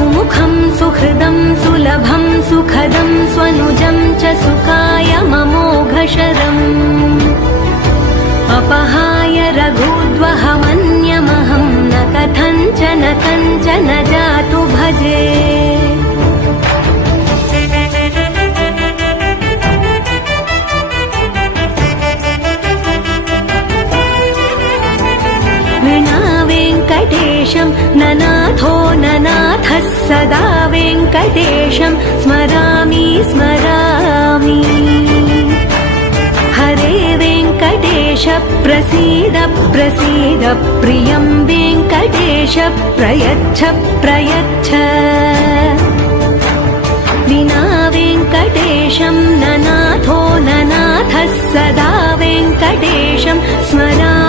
सुमुखं सुहृदं सुलभं सुखदं स्वनुजं च सुखाय ममोघशरम् अपहाय रघुद्वहमन्यमहं न कथञ्चन जातु भजे। वेङ्कटेशं ननाथो ननाथः सदा वेङ्कटेशं स्मरामि स्मरामि। हरे वेङ्कटेश प्रसीद प्रसीद प्रियं वेङ्कटेश प्रयच्छ प्रयच्छ। विना वेङ्कटेशं ननाथो ननाथः सदा वेङ्कटेशं स्मरामि।